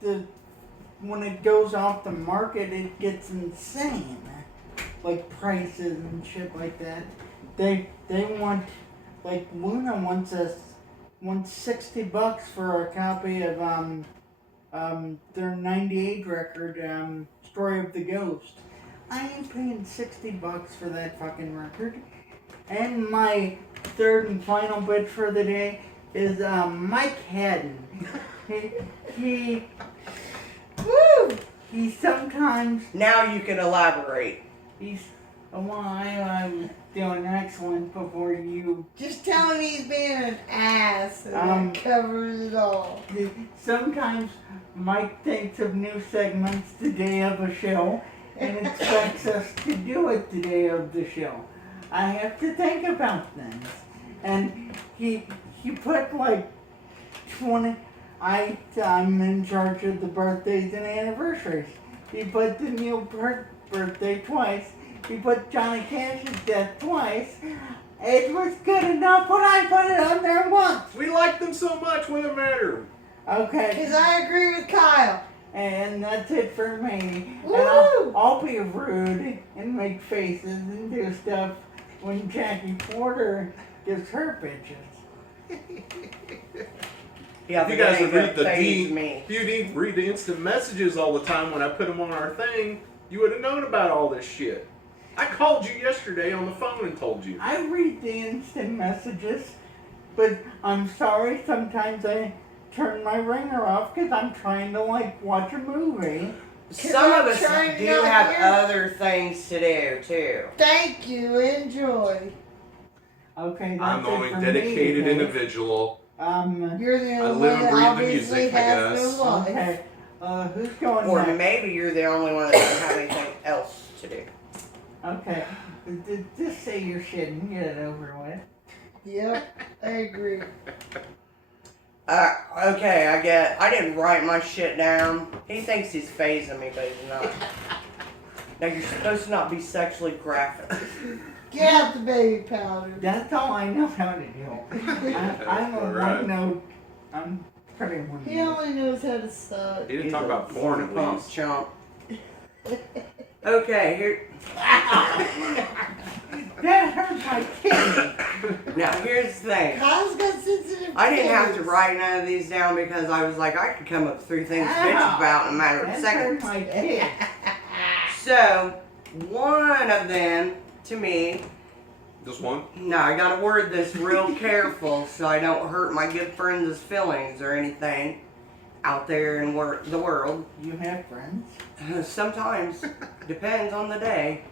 when it goes off the market, it gets insane. Like prices and shit like that. They want, like Luna wants $60 for a copy of their '98 record, Story of the Ghost. I ain't paying $60 for that fucking record. And my third and final bit for the day is Mike Haddon. He sometimes. Now you can elaborate. I'm doing excellent before you. Just tell him he's being an ass and that covers it all. Sometimes Mike thinks of new segments the day of a show and expects us to do it the day of the show. I have to think about things. And he put like 20. I'm in charge of the birthdays and anniversaries. He put the Neil Peart birthday twice. He put Johnny Cash's death twice. It was good enough when I put it on there once. We like them so much, what does it matter? Okay. Because I agree with Kyle. And that's it for me. Woo! And I'll be rude and make faces and do stuff when Jackie Porter gives her bitches. Yeah, If you guys would read me. if you didn't read the instant messages all the time when I put them on our thing, you would have known about all this shit. I called you yesterday on the phone and told you. I read the instant messages, but I'm sorry, sometimes I turn my ringer off because I'm trying to, like, watch a movie. Some of us trying do not have here. other things to do, too. Thank you. Enjoy. Okay, that's I'm the it only for dedicated me, okay? individual. You're the I only live one and that breathe the obviously music, I has guess. no life. Okay, who's going Or next? maybe you're the only one that doesn't have anything else to do. Okay, just say your shit and get it over with. Yep, I agree. Okay, I didn't write my shit down. He thinks he's phasing me, but he's not. Now, you're supposed to not be sexually graphic. Get out the baby powder. That's all I know how to do. I'm a Alright. one note. I'm pretty one He note. only knows how to suck. He didn't talk about porn at Pump least. chump. Okay, here. That hurt my kidney. Now, here's the thing. Kyle's got sensitive I didn't have to kids. write none of these down because I was like, I could come up with 3 things to bitch about in a matter of That seconds. hurt my kid. So, one of them, to me, Just one? now I gotta word this real careful so I don't hurt my good friends' feelings or anything out there in the world. You have friends? Sometimes. Depends on the day.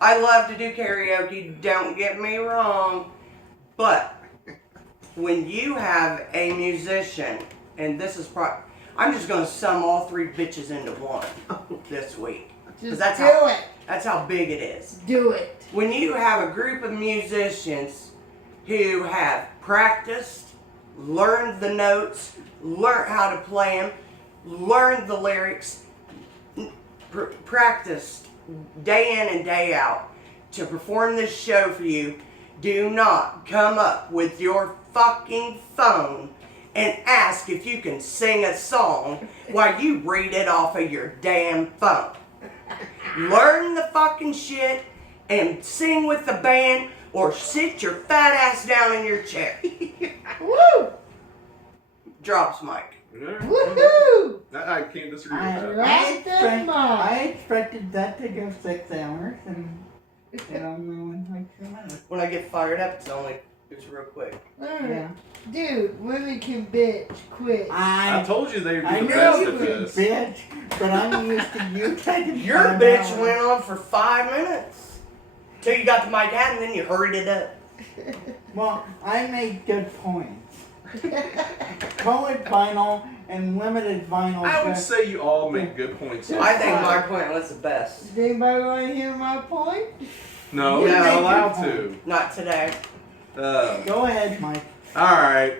I love to do karaoke, don't get me wrong. But when you have a musician, and this is I'm just gonna sum all 3 bitches into one this week. Just that's do how- it. That's how big it is. Do it. When you have a group of musicians who have practiced, learned the notes, learned how to play them, learned the lyrics, practiced day in and day out to perform this show for you, do not come up with your fucking phone and ask if you can sing a song while you read it off of your damn phone. Learn the fucking shit and sing with the band or sit your fat ass down in your chair. Woo! Drops mic. Woohoo! I can't disagree with I, that. Right there, Mom. I expected that to go 6 hours, and it only went like 2 minutes. When I get fired up, it's real quick. Yeah. Dude, women can bitch. Quit. I told you they'd be I the know best you at can this. bitch, but I'm used to you taking Your 5 bitch hours. went on for 5 minutes. Till you got the mic out and then you hurried it up. Well, I made good points. Colored vinyl and limited vinyl. I would say you all make good points. so I think far. my point was the best. Does anybody want to hear my point? No, You you're make not good allowed point. to. Not today. Go ahead, Mike. Alright.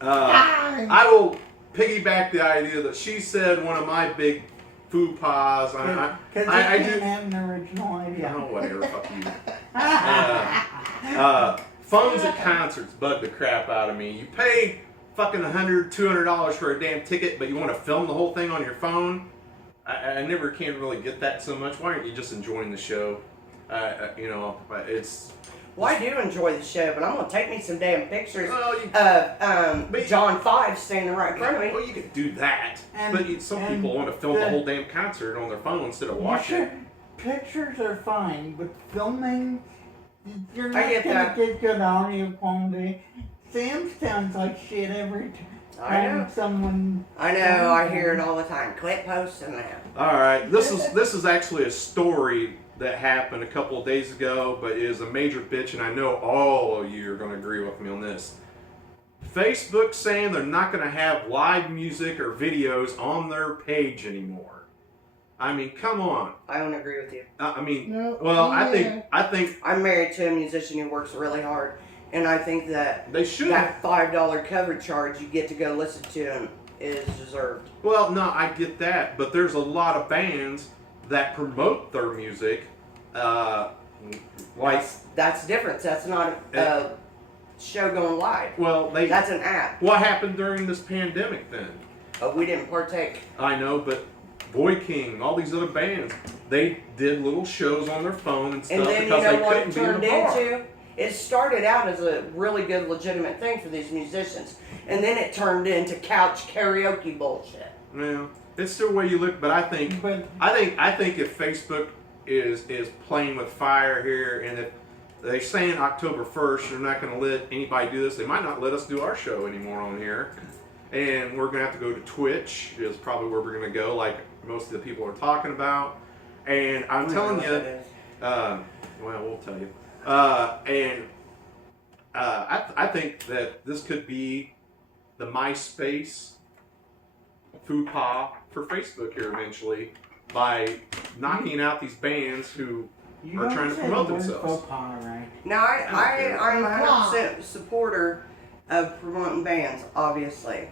Fine. I will piggyback the idea that she said one of my big faux pas. Because you I can't do. have an original idea. Oh, whatever. Fuck you. Phones at concerts bug the crap out of me. You pay fucking $100, $200 for a damn ticket, but you want to film the whole thing on your phone. I never can really get that so much. Why aren't you just enjoying the show? You know, it's. Well, I do enjoy the show, but I'm gonna take me some damn pictures Well, of John 5 standing right in front of me. Well, you could do that, And- but some and people want to film the whole damn concert on their phone instead of watching it. Pictures are fine, but filming, you're I not get gonna that. get good audio quality. Sam sounds like shit every I know. time someone. I know, I hear it all the time. Quit posting that. All right, this is actually a story that happened a couple of days ago, but it is a major bitch, and I know all of you are going to agree with me on this. Facebook saying they're not going to have live music or videos on their page anymore. I mean, come on. I don't agree with you. I mean, No, well, yeah. I think I'm married to a musician who works really hard, and I think that they should. that $5 cover charge you get to go listen to him is deserved. Well, no, I get that, but there's a lot of bands that promote their music, like. That's different. That's not a show going live. Well, That's an app. What happened during this pandemic then? We didn't partake. I know, but Boy King, all these other bands, they did little shows on their phone and stuff And then you because know they what couldn't it be in turned the bar. into? It started out as a really good, legitimate thing for these musicians, and then it turned into couch karaoke bullshit. Well, it's still the way you look, but I think if Facebook is playing with fire here, and if they're saying October 1st, they're not going to let anybody do this. They might not let us do our show anymore on here, and we're going to have to go to Twitch. Is probably where we're going to go, like most of the people are talking about. And I'm telling you, well, we'll tell you. I think that this could be the MySpace faux for Facebook here eventually by knocking out these bands who You are don't trying to say promote the word themselves. faux pas, right? Now, I'm a Wow. 100% supporter of promoting bands, obviously,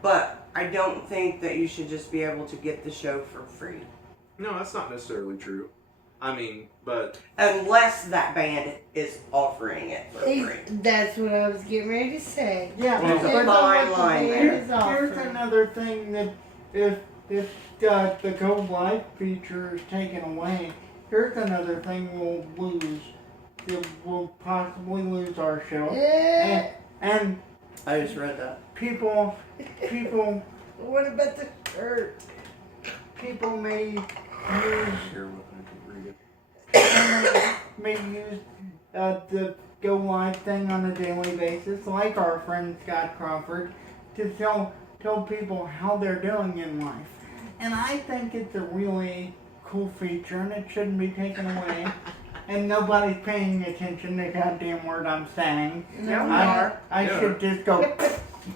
but I don't think that you should just be able to get the show for free. No, that's not necessarily true. I mean, but Unless that band is offering it for free. That's what I was getting ready to say. Yeah, Well, but There's a fine line there. here's another thing that if the Go Live feature is taken away, here's another thing we'll lose. We'll possibly lose our show. Yeah. And I just read that. people What about the shirt? people may use here, I can read it. may use the Go Live thing on a daily basis, like our friend Scott Crawford, to tell people how they're doing in life. And I think it's a really cool feature, and it shouldn't be taken away. And nobody's paying attention to the goddamn word I'm saying. Yeah, we I are. Yeah. should just go.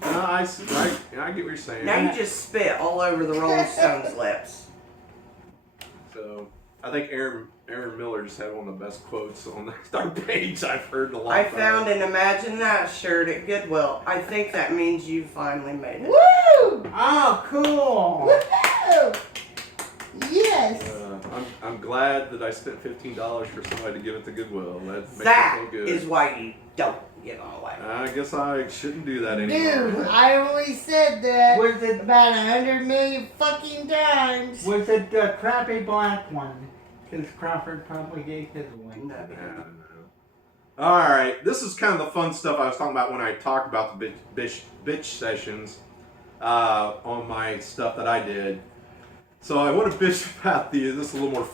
No, I get what you're saying. Now you just spit all over the Rolling Stones' lips. So I think Aaron Miller just had one of the best quotes on our page I've heard in a long I time. found an Imagine That shirt at Goodwill. I think that means you finally made it. Woo! Oh, cool! Woohoo! Yes. I'm glad that I spent $15 for somebody to give it to Goodwill. That makes That me feel good. is why you don't give them away. I guess I shouldn't do that anymore. Dude, I only said that Was it about 100 million fucking times. Was it the crappy black one? Because Crawford probably gave his away. No. All right, this is kind of the fun stuff I was talking about when I talked about the bitch sessions on my stuff that I did. So I want to bitch about this is a little more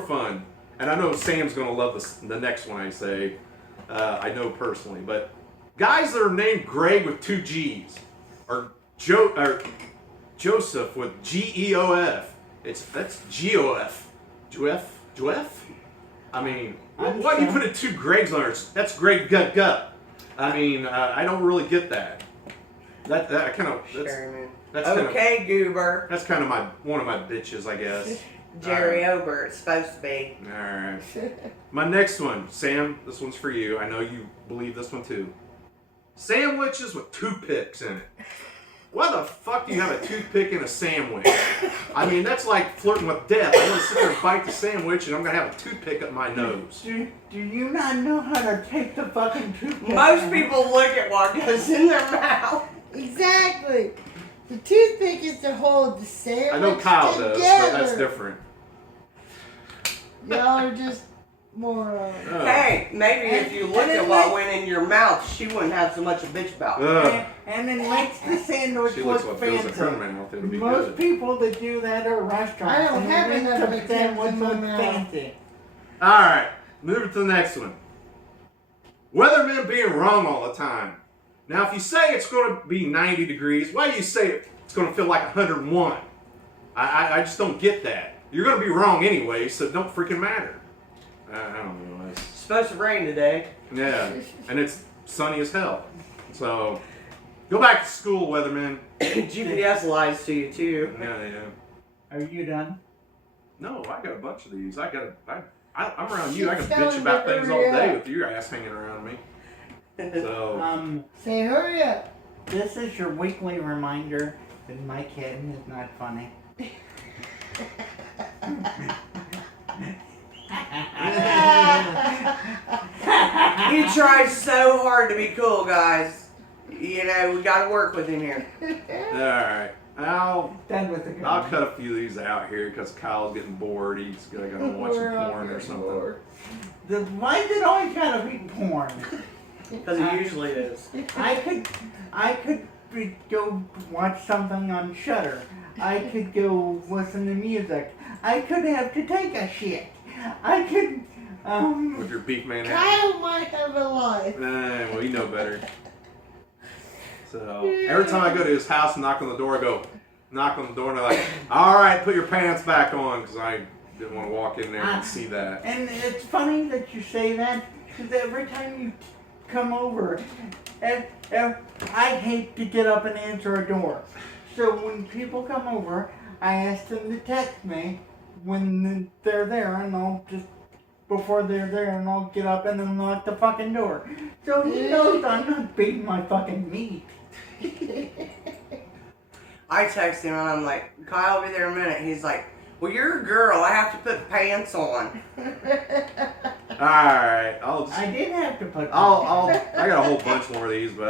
fun. And I know Sam's going to love the next one I say. I know personally. But guys that are named Greg with 2 G's. Or Joseph with Geof. That's Geof. Joef? I mean, why do you put 2 Gregs on there? That's Greg Gut. I mean, I don't really get that. That kind of... Sherman. That's kind Okay, Goober. That's kind of one of my bitches, I guess. Jerry Ober, it's supposed to be. All right. My next one, Sam. This one's for you. I know you believe this one too. Sandwiches with toothpicks in it. Why the fuck do you have a toothpick in a sandwich? I mean, that's like flirting with death. I'm gonna sit there and bite the sandwich, and I'm gonna have a toothpick up my nose. Do you not know how to take the fucking toothpick? Most people look at what goes in their mouth. Exactly. The toothpick is to hold the sandwich I know Kyle together. does, but that's different. Y'all are just morons. Hey, maybe if you looked at what went in your mouth, she wouldn't have so much a bitch about it. And it makes the sandwich She look looks what goes in her fancy. mouth. It'll be Most good. people that do that are restaurants. I don't and have it makes enough the McDonald's sandwich in my look mouth. fancy. All right, moving to the next one. Weathermen being wrong all the time. Now, if you say it's going to be 90 degrees, why do you say it's going to feel like 101? I just don't get that. You're going to be wrong anyway, so it don't freaking matter. I don't know. It's supposed to rain today. Yeah, and it's sunny as hell. So, go back to school, weathermen. GPS lies to you too. Yeah. Are you done? No, I got a bunch of these. I'm around you. I can She's bitch telling about you to things all hurry day up. with your ass hanging around me. So, Say hurry up. This is your weekly reminder that my kitten is not funny. He tries so hard to be cool, guys. You know, we gotta work with him here. all right. Done with the good I'll one. cut a few of these out here because Kyle's getting bored. He's gonna watch some We're all porn or getting something. bored. Why is it always gotta be porn? Because he usually is. I could go watch something on Shudder. I could go listen to music. I could have to take a shit. I could, With your beef man hat. Kyle might have a life. Well, you know better. So every time I go to his house and knock on the door, I go knock on the door and they're like, "All right, put your pants back on," because I didn't want to walk in there and see that. And it's funny that you say that, because every time you come over, I hate to get up and answer a door. So when people come over, I ask them to text me when they're there, and I'll just, before they're there, and I'll get up and unlock the fucking door. So he knows I'm not beating my fucking meat. I text him and I'm like, Kyle, I'll be there in a minute. He's like, well, you're a girl. I have to put pants on. All right, I did have to put. I got a whole bunch more of these, but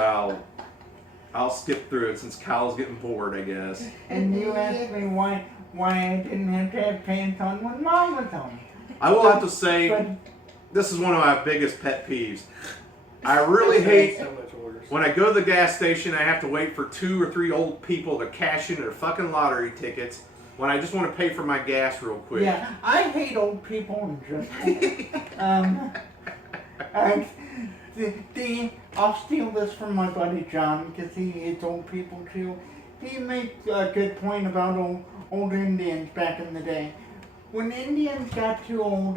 I'll skip through it since Kyle's getting bored, I guess. And you asked me why I didn't have to have pants on when Mom was home. I will have to say, But this is one of my biggest pet peeves. I really hate So much orders. when I go to the gas station, I have to wait for 2 or 3 old people to cash in their fucking lottery tickets when I just want to pay for my gas real quick. yeah, I hate old people in general. I'll steal this from my buddy John because he hates old people too. He makes a good point about old Indians back in the day. When Indians got too old,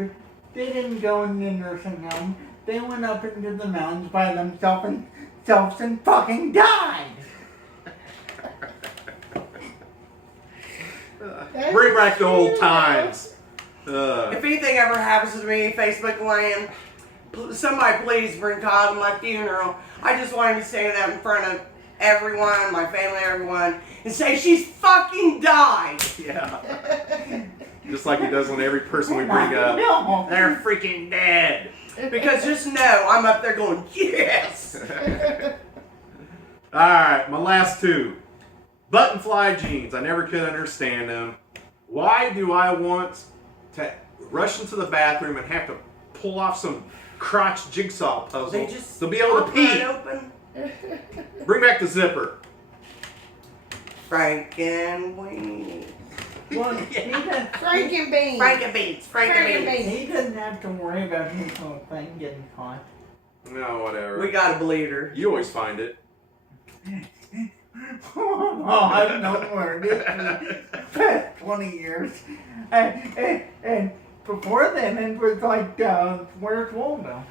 they didn't go in the nursing home. They went up into the mountains by themselves and fucking died. Bring back the old times. If anything ever happens to me, Facebook land, somebody please bring Kyle to my funeral. I just want him to stand up in front of everyone, my family, everyone, and say she's fucking died. Yeah. Just like he does on every person we bring up. No. They're freaking dead. Because just know, I'm up there going, yes. Alright, my last 2. Button fly jeans. I never could understand them. Why do I want to rush into the bathroom and have to pull off some crotch jigsaw puzzle They just to be able to pop pee? right open. Bring back the zipper. Frankenweenie. Well, he doesn't. Frankenbean. Frankenbeans. Frankenbeans. He doesn't have to worry about his whole thing getting caught. No, whatever. We gotta believe her. You always find it. Oh, I've known where it is for the past 20 years. And before then, it was like, where's Waldo?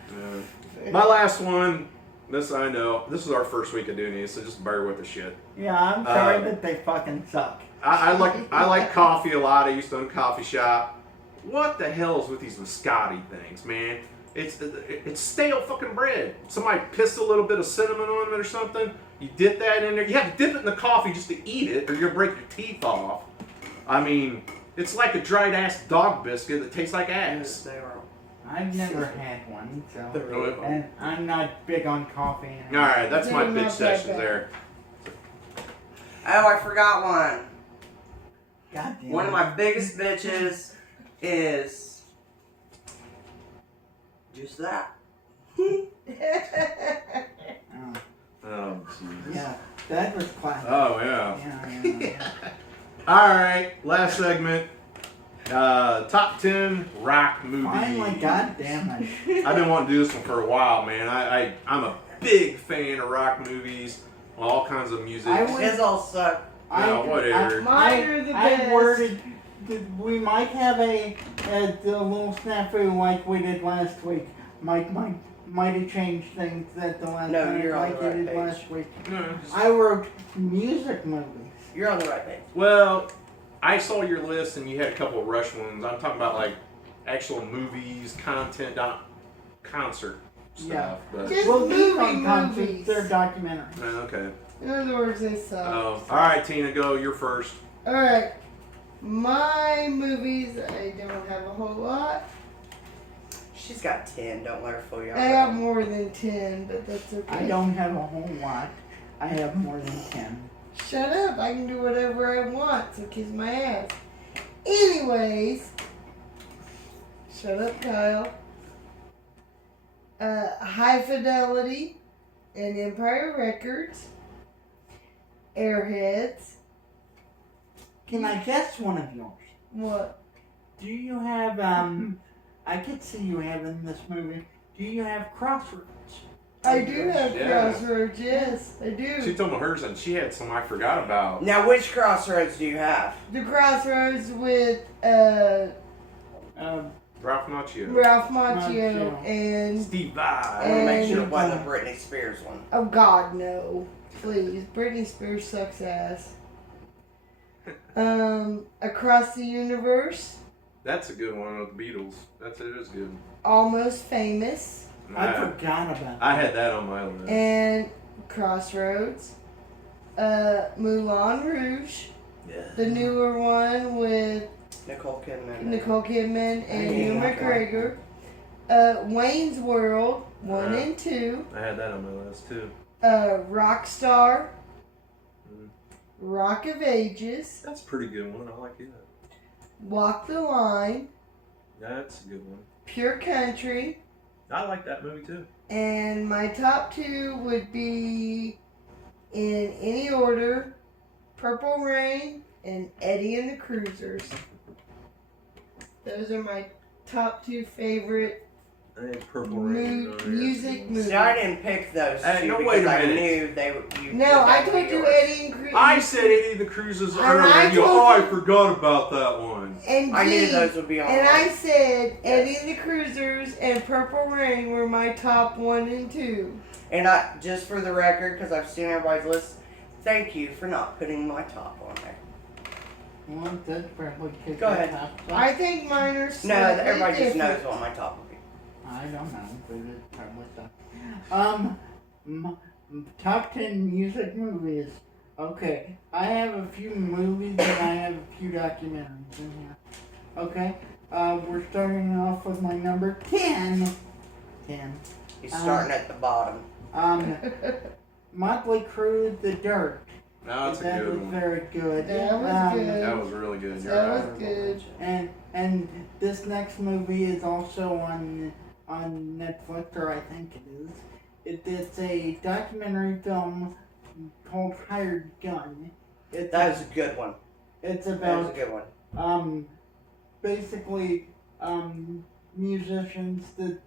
My last one, this I know, this is our first week of doing these, so just bear with the shit. Yeah, I'm sorry that they fucking suck. I like coffee a lot. I used to own a coffee shop. What the hell is with these biscotti things, man? It's stale fucking bread. Somebody pissed a little bit of cinnamon on it or something. You dip that in there. You have to dip it in the coffee just to eat it, or you'll break your teeth off. I mean, it's like a dried ass dog biscuit that tastes like ass. They are. I've never had one, so. Really? And I'm not big on coffee. All right, that's my They're bitch not session that bad. there. Oh, I forgot one. God damn. One of my biggest bitches is just that. Oh, Oh, Jesus. yeah, that was classic. Oh, yeah. Yeah. All right, last segment. Top 10 rock movies. Finally, God damn it. I've been wanting to do this one for a while, man. I'm a big fan of rock movies, all kinds of music. I would- His all suck. No, whatever. Mine are the I best. worded that we might have a little snafu like we did last week. Might have changed things that the last No, time you're on like the right we did page. last week. No. I wrote music movies. You're on the right page. Well, I saw your list and you had a couple of rush ones. I'm talking about like actual movies, content, not concert stuff. Yeah. But Just Well, these movie aren't concerts, movies. they're documentaries. okay. In other words, they suck. Oh, all right, Tina, go. You're first. Alright. My movies, I don't have a whole lot. She's got 10. Don't let her fool you. I got more than 10, but that's okay. I don't have a whole lot. I have more than 10. Shut up. I can do whatever I want, so kiss my ass. Anyways. Shut up, Kyle. High Fidelity and Empire Records. Airheads. Can I guess one of yours? What? Do you have, I could see you having this movie. Do you have Crossroads? I do have Yeah. Crossroads, yes, I do. She told me hers, and she had some I forgot about. Now, which crossroads do you have? The Crossroads with Ralph Macchio. Ralph Macchio Macchio. and Steve I Vai. want to make sure it And- wasn't the Britney Spears one. oh God no, please, Britney Spears sucks ass. Across the Universe, That's a good one with the Beatles. It is good. Almost Famous, I forgot about I had that on my list. and Crossroads. Moulin Rouge, the newer one with Nicole Kidman. Nicole Kidman and Yeah. Hugh McGregor. Wayne's World 1 and 2. I had that on my list too. Rockstar. Mm. Rock of Ages. That's a pretty good one. I like it. Walk the Line. That's a good one. Pure Country. I like that movie too. And my top 2 would be, in any order, Purple Rain and Eddie and the Cruisers. Those are my top 2 favorite I had Purple Rain. on there. music movies. See, I didn't pick those Hey, two no, because wait a I minute. knew they would. You No, put I that told in you yours. Eddie and Cruisers. I said Eddie the Cruises And I earlier. told I you- forgot about that one. And I knew G, those would be on. and there. I said Eddie and the Cruisers and Purple Rain were my top 1 and 2. And I, just for the record, because I've seen everybody's list, thank you for not putting my top on there. Well, that's probably because Go ahead. I think mine are No, slightly everybody just different. knows what my top would be. I don't know, but it's probably so. Top 10 music movies. Okay, I have a few movies and I have a few documentaries in here. Okay, we're starting off with my number 10. 10. He's starting at the bottom. Motley Crue, The Dirt. No, that's a That good was one. very good. That was good. That was really good. You're That right. was good. And this next movie is also on Netflix, or I think it is. It's a documentary film called Hired Gun. That was a good one. It's That was a about good one. basically musicians that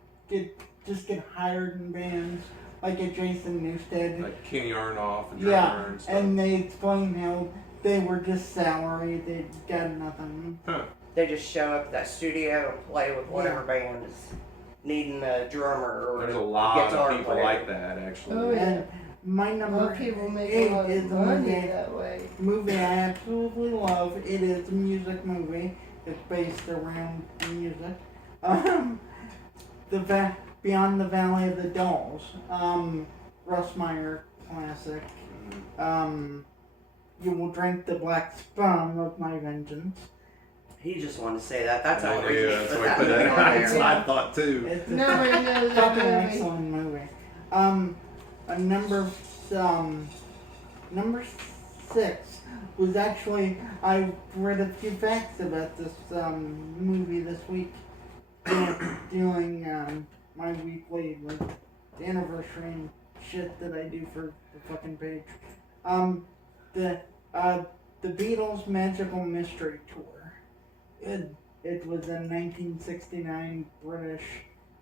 just get hired in bands, like a Jason Newsted. Like Kenny Aronoff and John Yeah, Mayer and stuff. and they explain how they were just salary, they got nothing. They just show up at that studio and play with whatever band is needing a drummer or There's a a lot guitar of people player. like that, actually. Oh, yeah. And my Well, number people make a 8 lot is of the money movie. that way. Movie I absolutely love. It is a music movie. It's based around music. Beyond the Valley of the Dolls. Russ Meyer classic. You will drink the black sperm of my vengeance. He just wanted to say that. That's all. Yeah, that's why I put movie that. on That's there. what I thought too. It's a Nobody knows that fucking movie. excellent movie. Number 6 was actually, I read a few facts about this movie this week, doing my weekly anniversary and shit that I do for the fucking page. The Beatles' Magical Mystery Tour. It was a 1969 British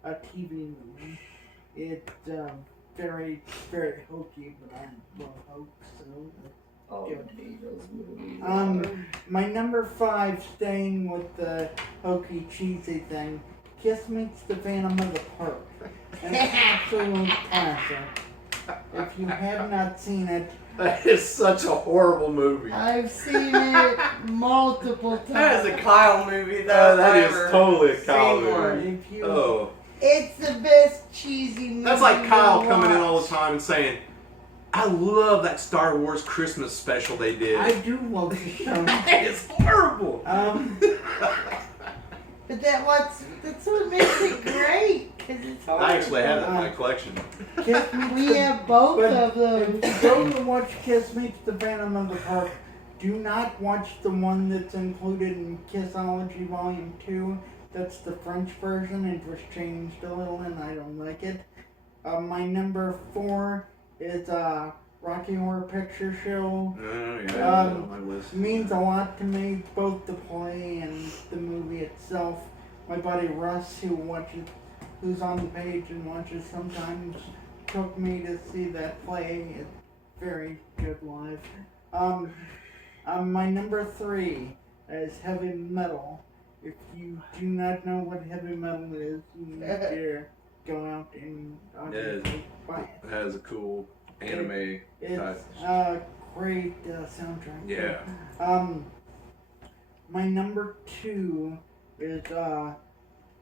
TV movie. It's very, very hokey, but I love hoax, so Oh, good. Beatles movies. My number 5, staying with the hokey, cheesy thing, Kiss Meets the Phantom of the Park. An absolute classic. If you have not seen it, That is such a horrible movie. I've seen it multiple times. That is a Kyle movie, though. That if I is ever totally a seen Kyle one. movie. if you Oh, It's the best cheesy movie. that's like Kyle to coming in all the watch. time and saying, "I love that Star Wars Christmas special they did." I do love the show. That is horrible. But that's what makes it great. Cause it's hard. I actually have that in my collection. Kiss Meets We the have both But of those. If you go to watch Kiss Meets the Phantom of the Park, do not watch the one that's included in Kissology Volume 2. That's the French version. It was changed a little and I don't like it. My number 4 is Rocky Horror Picture Show. Yeah, on my list. Means a lot to me, both the play and the movie itself. My buddy Russ, who's on the page and watches sometimes, took me to see that play. It's very good live. My number 3 is heavy metal. If you do not know what heavy metal is, you need to go out and obviously buy it. It has a cool anime It's type. a great soundtrack. Yeah. My number 2 is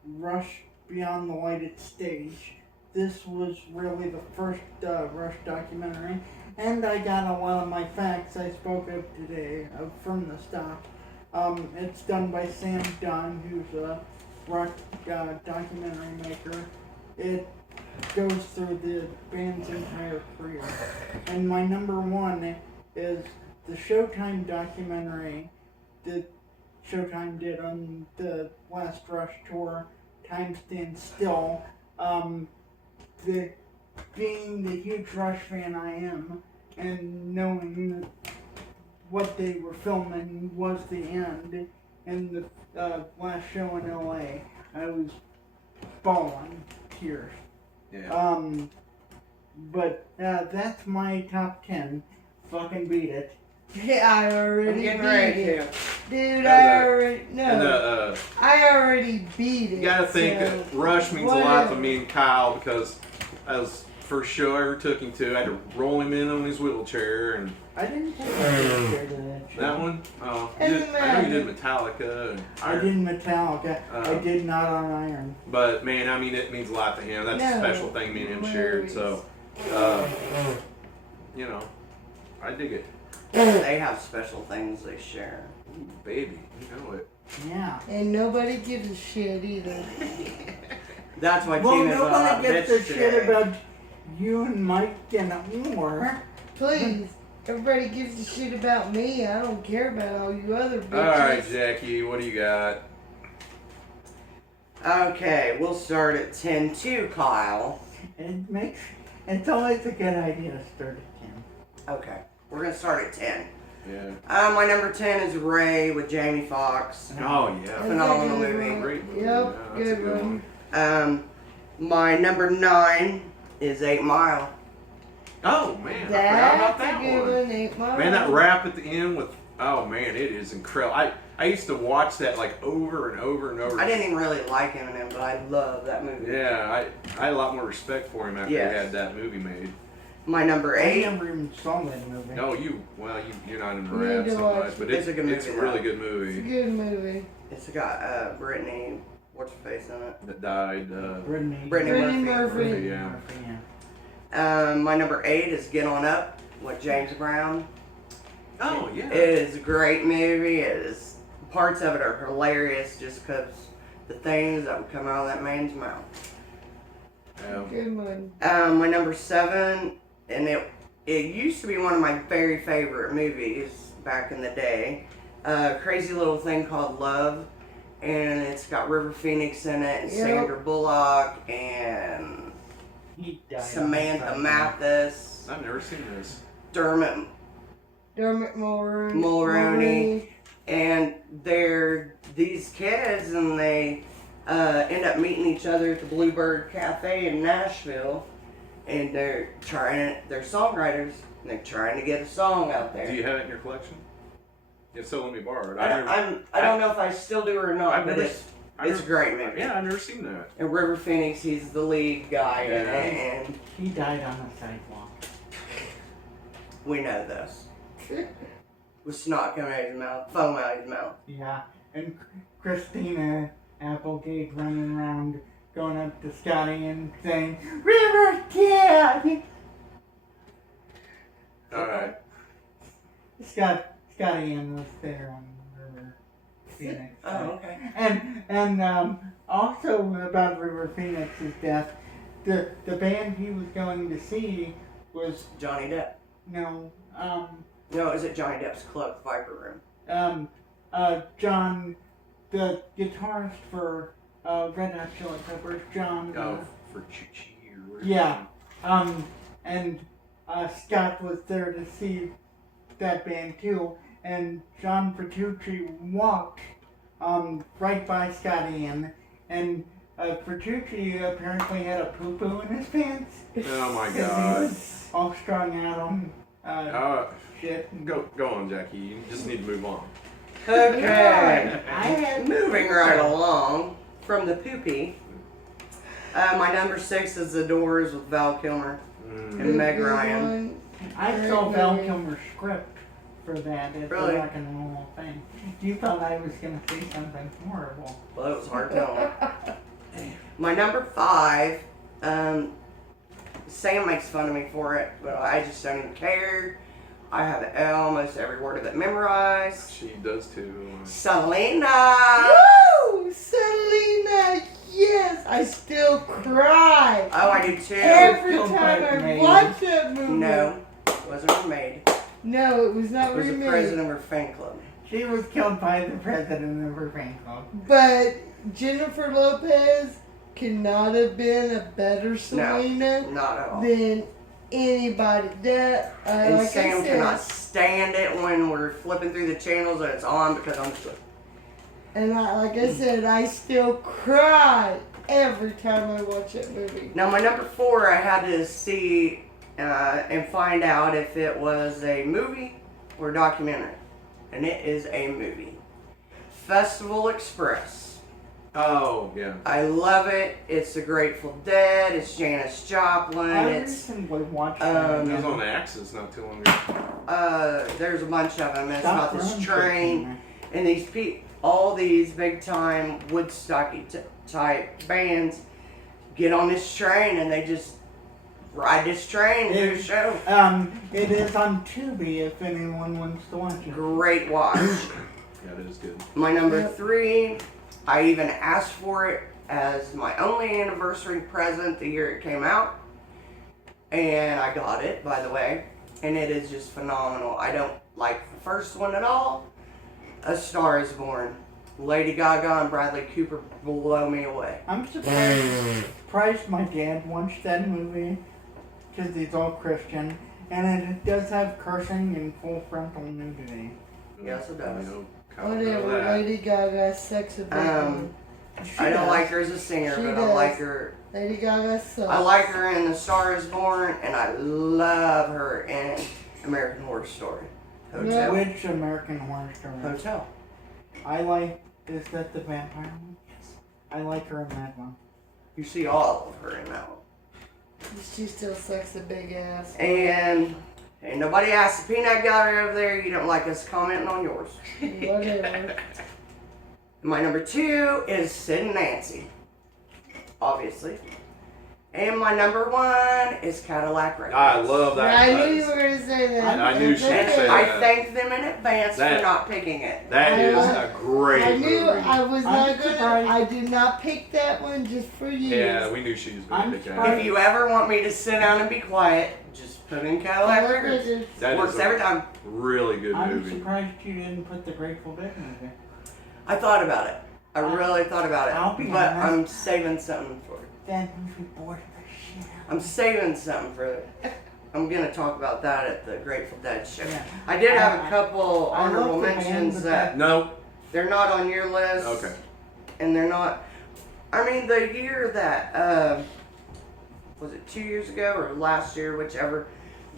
Rush Beyond the Lighted Stage. This was really the first Rush documentary, and I got a lot of my facts I spoke of today from the stock. It's done by Sam Dunn, who's a rock documentary maker. It goes through the band's entire career. And my number 1 is the Showtime documentary that Showtime did on the last Rush tour, Time Stands Still. Being the huge Rush fan I am, and knowing that what they were filming was the end, and the last show in LA, I was bawling tears. Yeah. But that's my top 10. Fucking beat it. Yeah, I I'm already getting beat ready it. to. Dude, And, I already And no. I already beat it. you gotta think so that Rush means a lot to whatever. me and Kyle because that was the first show I ever took him to. I had to roll him in on his wheelchair and I didn't take a picture of that show. that one. Oh, Doesn't I know you did matter. Metallica. And I did Metallica. I did not on Iron. But man, I mean, it means a lot to him. That's a No special thing me and him shared. So, you know, I dig it, They have special things they share. baby. You know it. Yeah. And nobody gives a shit either. That's why Well, Tina's a hot nobody gets bitch a shit today. about you and Mike and Omar. Please. Everybody gives a shit about me. I don't care about all you other bitches. All right, Jackie, what do you got? Okay, we'll start at 10 too, Kyle. It's always a good idea to start at 10. Okay, we're gonna start at 10. Yeah. My number 10 is Ray with Jamie Foxx. Oh yeah. That's Phenomenal a good movie. one. Great movie. Yep, Yeah, that's a good one. My number 9 is 8 Mile. Oh man, I forgot about That's a that good one. one. 8 Mile. Man, that rap at the end with man, it is incredible. I used to watch that like over and over and over. I didn't even really like Eminem, but I love that movie. Yeah, I had a lot more respect for him after Yes. he had that movie made. My number I 8, never even saw that movie. No, you're not into You need rap to so watch much, but it. it's It's a good it's a movie, really though. good It's a movie. good movie. it's got Brittany, what's her face in it? That died. Brittany. Brittany Brittany Murphy. Murphy. Yeah. Yeah. My number 8 is Get On Up with James Brown. Oh, yeah. It is a great movie. Parts of it are hilarious just because the things that would come out of that man's mouth. Good one. My number 7, and it used to be one of my very favorite movies back in the day. Crazy Little Thing Called Love, and it's got River Phoenix in it, and Sandra Bullock, and He died on the Samantha sidewalk. Mathis, I've never seen this. Dermot Mulroney. and they're these kids, and they end up meeting each other at the Bluebird Cafe in Nashville, and they're songwriters, and they're trying to get a song out there. Do you have it in your collection? If so, let me borrow it. I don't know if I still do or not, I've but never- it's a great movie. Yeah, I've never seen that. And River Phoenix, he's the lead guy in Yeah. it, and He died on the sidewalk. we know this. With snot coming out of his mouth, foam out of his mouth. Yeah, and Christina Applegate running around, going up to Scotty and saying, "River Kid!" Alright. Scotty Ann was there on River Phoenix. Oh, okay. And also about River Phoenix's death, the band he was going to see was Johnny Depp. no No, it was at Johnny Depp's club, Viper Room. John, the guitarist for Red Hot Chili Peppers, John. Oh, for Chi-Chi or whatever. Yeah. And Scott was there to see that band too, and John Petrucci walked right by Scotty Ann, and Petrucci apparently had a poo-poo in his pants. Oh my 'Cause he god. was all strung out on shit. Go on, Jackie. You just need to move on. Okay. I had Moving right along from the poopy. My number 6 is The Doors with Val Kilmer and Meg Ryan. I saw Val Kilmer's script for that at Really? the Rock and Roll thing. You thought I was going to say something horrible. Well, it was hard telling. My number 5, Sam makes fun of me for it, but I just don't even care. I have almost every word of it memorized. She does too. Selena! Woo! Selena, yes! I still cry. Oh, I do too. Every Still time I made. watch that movie. No, it wasn't remade. No, it was not It was the remade. president of her fan club. She was killed by the president of her fan club. But Jennifer Lopez cannot have been a better Selena Not at all. than anybody. That And like Sam I said, cannot stand it when we're flipping through the channels and it's on because I'm just like, and like I said, I still cry every time I watch that movie. Now my number 4, I had to see and find out if it was a movie or a documentary. And it is a movie. Festival Express. Oh, yeah. I love it. It's The Grateful Dead. It's Janis Joplin. I It's recently watched It was that. on Axis not too long ago. there's a bunch of them. It's Stop about this running, train. Christina. And these all these big time Woodstocky type bands get on this train and they just ride this train and do a show. It is on Tubi if anyone wants to watch it. Great watch. Yeah, it is good. My number Yep. 3, I even asked for it as my only anniversary present the year it came out. And I got it, by the way. And it is just phenomenal. I don't like the first one at all. A Star is Born. Lady Gaga and Bradley Cooper blow me away. I'm surprised my dad watched that movie because he's all Christian, and it does have cursing and full frontal nudity. Yes, it does. You know, kind of know Whatever, that. Lady Gaga's sex appeal. I don't does. like her as a singer, She but I does. like her. Lady Gaga sucks. I like her in The Star is Born, and I love her in American Horror Story. Hotel. Which American Horror Story? Hotel. I like. Is that the vampire one? Yes. I like her in that one. You see all of her in that one. She still sucks a big ass. And nobody asked the peanut gallery over there. You don't like us commenting on yours. Whatever. My number 2 is Sid and Nancy, obviously. And my number one is Cadillac Records. I love that. I knew you were going to say that. I knew she'd That's say okay. I that. thanked them in advance That- for not picking it. That is a great I knew movie. I was I'm not gonna. surprised. I did not pick that one just for you. Yeah, we knew she was going I'm to pick that. surprised. If you ever want me to sit down and be quiet, just put in Cadillac Records. That Works is every a time. really good I'm movie. surprised you didn't put the Grateful Dead movie. I thought about it. I really thought about I'll be it. But honest. I'm saving something for it. That movie bored the shit out. I'm saving something for it. I'm gonna talk about that at the Grateful Dead show. Yeah. I did have a couple I love honorable the band, mentions but that No. they're not on your list. Okay. And they're not. I mean, the year that was it 2 years ago or last year, whichever,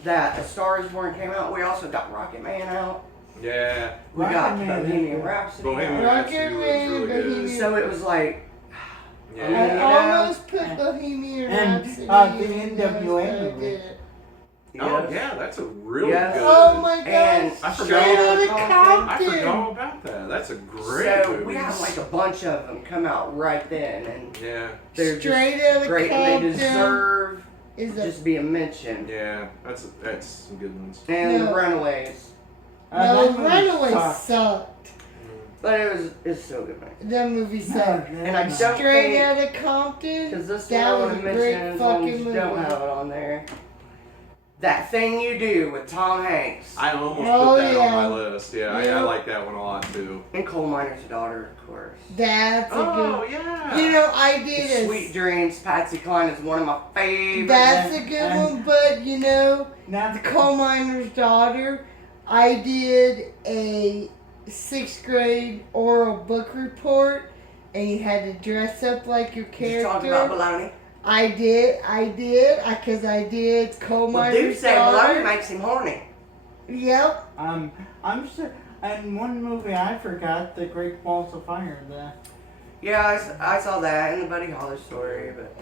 that A Star Is Born came out. We also got Rocket Man out. Yeah. We got Rocket Man, Bohemian yeah. Rhapsody. Bohemian out. Rocket Rhapsody was Man, really good. Bohemian- So it was like, I Yeah. almost put Bohemian And, Rhapsody. the in NWA those, but I movie. didn't. Oh yes. yeah, that's a really Yes. good. Oh my And gosh! I Straight forgot. Outta I Compton. forgot all about that. That's a great So movie. we had like a bunch of them come out right then, and Yeah. they're Straight just Outta great, and they Compton deserve Is to a just being mentioned. Yeah. That's some good ones. And No. the Runaways, no, that movie Runaways sucked. sucked. but it's still good, man. That movie sucked. And I don't Straight think- Outta Compton. Because this That one I was want a to great mention, as long as fucking you don't movie. have it on there. That Thing You Do with Tom Hanks I almost Oh, put that on yeah. my list. Yeah, I Yeah. like that one a lot too. and Coal Miner's Daughter, of course. That's a Oh good. yeah. You know, I did a. Sweet Dreams, Patsy Cline is one of my favorites. That's a good And- one, but you know, Now, the coal miner's daughter. I did a 6th grade oral book report, and you had to dress up like your Did you talk character. about baloney? I did, because I did coal Well, dude miner's said baloney daughter. makes him horny. Yep. I'm sure. And one movie I forgot, The Great Balls of Fire. Yeah, I saw that in the Buddy Holly story, but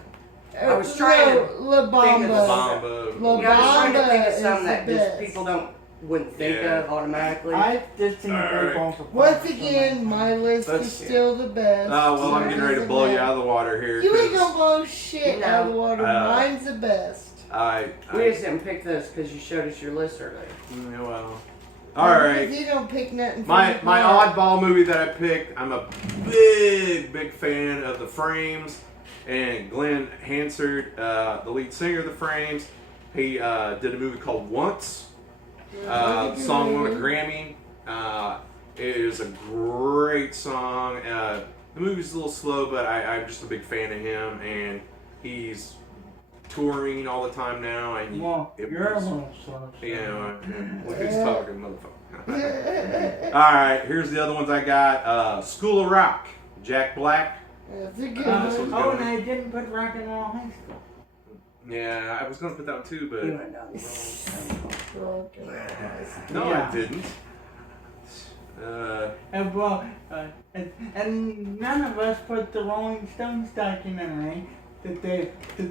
I was trying to La think of Bamba. Bamba. La yeah, I was trying to think of Bamba some is that the just best. people wouldn't think Yeah. of automatically. I just seen The Great Alright. Balls of Fire. Once so again, much. my list That's- is still the best. Oh well, I'm getting ready to blow you out of the water here. You ain't 'cause gonna blow shit out of the water. Mine's the best. We just didn't pick this because you showed us your list earlier. Yeah, well. All right. Because you don't pick nothing. My from my the bar. oddball movie that I picked. I'm a big fan of The Frames, and Glenn Hansard, the lead singer of The Frames. He did a movie called Once. The song won a Grammy. It is a great song. The movie's a little slow, but I'm just a big fan of him, and he's touring all the time now. And Well, it you're a was- little slow. so- you know, who's talking, motherfucker? All right, here's the other ones I got. School of Rock, Jack Black. That's a good This one. one's Oh, good. and I didn't put Rock and Roll High School. Yeah, I was gonna put that one too, You but went down the wrong no, Yeah. I didn't. And well, and none of us put the Rolling Stones documentary that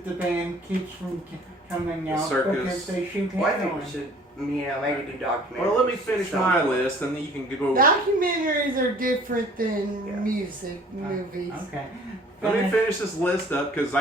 the band keeps from coming out circus. because they shoot Well, I think heroin. we should, maybe do documentaries. Well, let me finish So- my list, and then you can go. Documentaries are different than Yeah. music movies. Okay. Let me finish this list up because I